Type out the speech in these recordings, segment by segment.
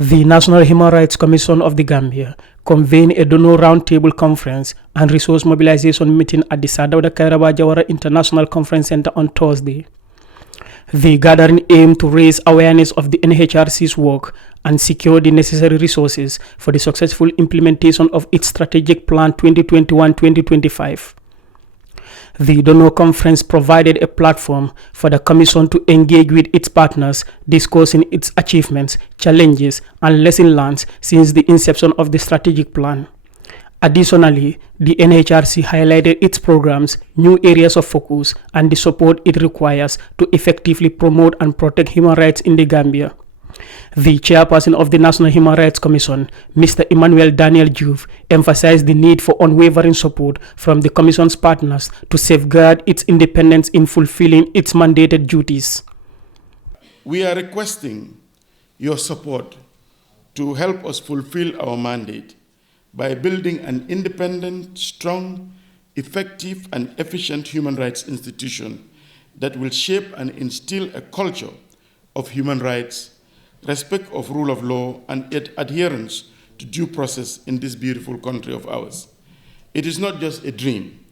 The National Human Rights Commission of the Gambia convened a donor roundtable conference and resource mobilization meeting at the Sadauda Kairaba Jawara International Conference Center on Thursday. The gathering aimed to raise awareness of the NHRC's work and secure the necessary resources for the successful implementation of its strategic plan 2021-2025. The donor conference provided a platform for the Commission to engage with its partners, discussing its achievements, challenges, and lessons learned since the inception of the strategic plan. Additionally, the NHRC highlighted its programs, new areas of focus, and the support it requires to effectively promote and protect human rights in the Gambia. The chairperson of the National Human Rights Commission, Mr. Emmanuel Daniel Juve, emphasized the need for unwavering support from the Commission's partners to safeguard its independence in fulfilling its mandated duties. We are requesting your support to help us fulfill our mandate by building an independent, strong, effective, and efficient human rights institution that will shape and instill a culture of human rights, respect of rule of law, and adherence to due process in this beautiful country of ours. It is not just a dream,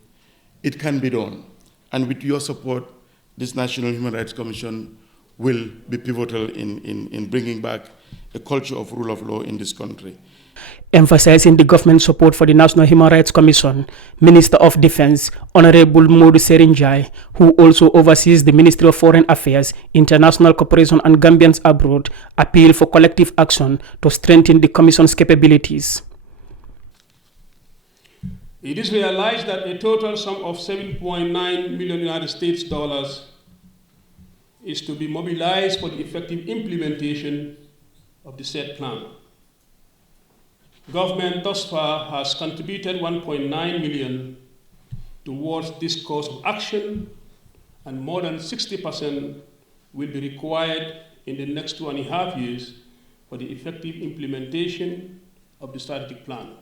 it can be done. And with your support, this National Human Rights Commission will be pivotal in bringing back a culture of rule of law in this country. Emphasizing the government's support for the National Human Rights Commission, Minister of Defense, Honorable Modu Serinjai, who also oversees the Ministry of Foreign Affairs, International Cooperation and Gambians Abroad, appealed for collective action to strengthen the Commission's capabilities. It is realized that a total sum of $7.9 million United States dollars is to be mobilized for the effective implementation of the said plan. Government thus far has contributed $1.9 million towards this course of action, and more than 60% will be required in the next 2.5 years for the effective implementation of the strategic plan.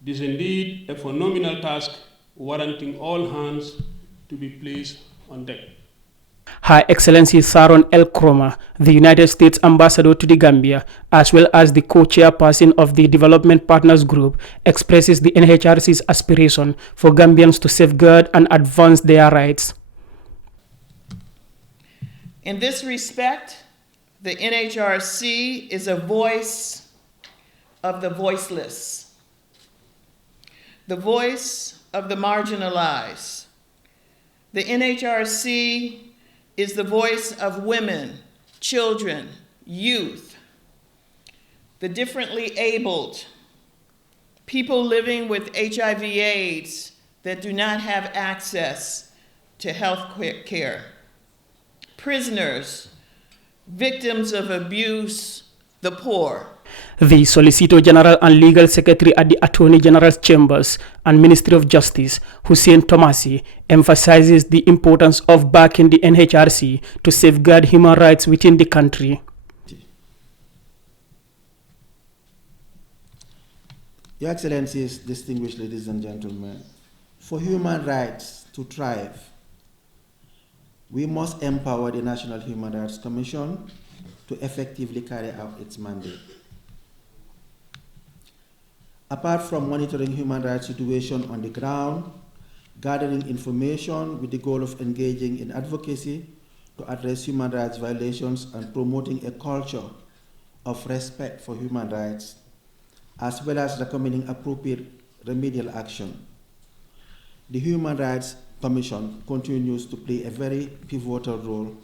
This is indeed a phenomenal task warranting all hands to be placed on deck. Her Excellency Sharon L. Cromer, the United States Ambassador to the Gambia, as well as the co-chairperson of the Development Partners Group, expresses the NHRC's aspiration for Gambians to safeguard and advance their rights. In this respect, the NHRC is a voice of the voiceless, the voice of the marginalized. The NHRC is the voice of women, children, youth, the differently abled, people living with HIV/AIDS that do not have access to health care, prisoners, victims of abuse, the poor. The Solicitor General and Legal Secretary at the Attorney General's Chambers and Ministry of Justice, Hussein Tomasi, emphasizes the importance of backing the NHRC to safeguard human rights within the country. Your Excellencies, distinguished ladies and gentlemen, for human rights to thrive, we must empower the National Human Rights Commission to effectively carry out its mandate. Apart from monitoring human rights situation on the ground, gathering information with the goal of engaging in advocacy to address human rights violations and promoting a culture of respect for human rights, as well as recommending appropriate remedial action, the Human Rights Commission continues to play a very pivotal role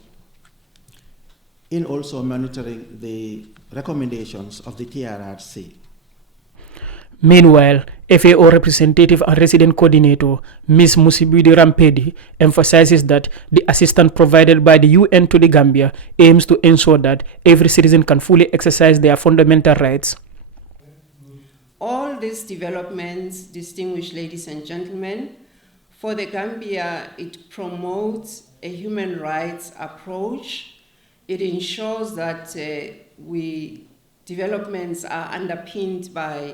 in also monitoring the recommendations of the TRRC. Meanwhile, FAO representative and resident coordinator Ms. Musibudi Rampedi emphasizes that the assistance provided by the UN to the Gambia aims to ensure that every citizen can fully exercise their fundamental rights. All these developments, distinguished ladies and gentlemen, for the Gambia, it promotes a human rights approach. It ensures that developments are underpinned by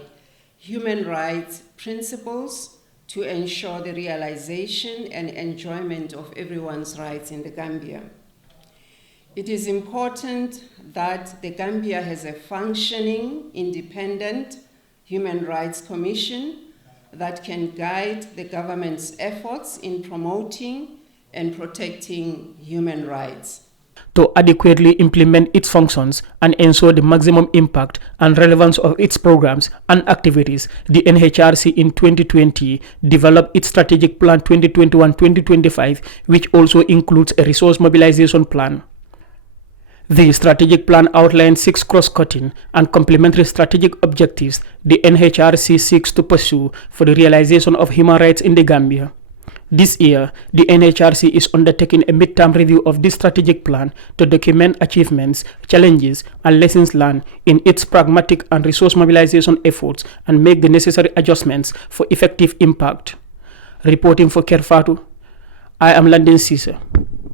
human rights principles to ensure the realization and enjoyment of everyone's rights in the Gambia. It is important that the Gambia has a functioning, independent human rights commission that can guide the government's efforts in promoting and protecting human rights. To adequately implement its functions and ensure the maximum impact and relevance of its programs and activities, the NHRC in 2020 developed its Strategic Plan 2021-2025, which also includes a resource mobilization plan. The strategic plan outlines 6 cross-cutting and complementary strategic objectives the NHRC seeks to pursue for the realization of human rights in the Gambia. This year, the NHRC is undertaking a midterm review of this strategic plan to document achievements, challenges, and lessons learned in its pragmatic and resource mobilization efforts and make the necessary adjustments for effective impact. Reporting for Kerfatu, I am Landin Cisse.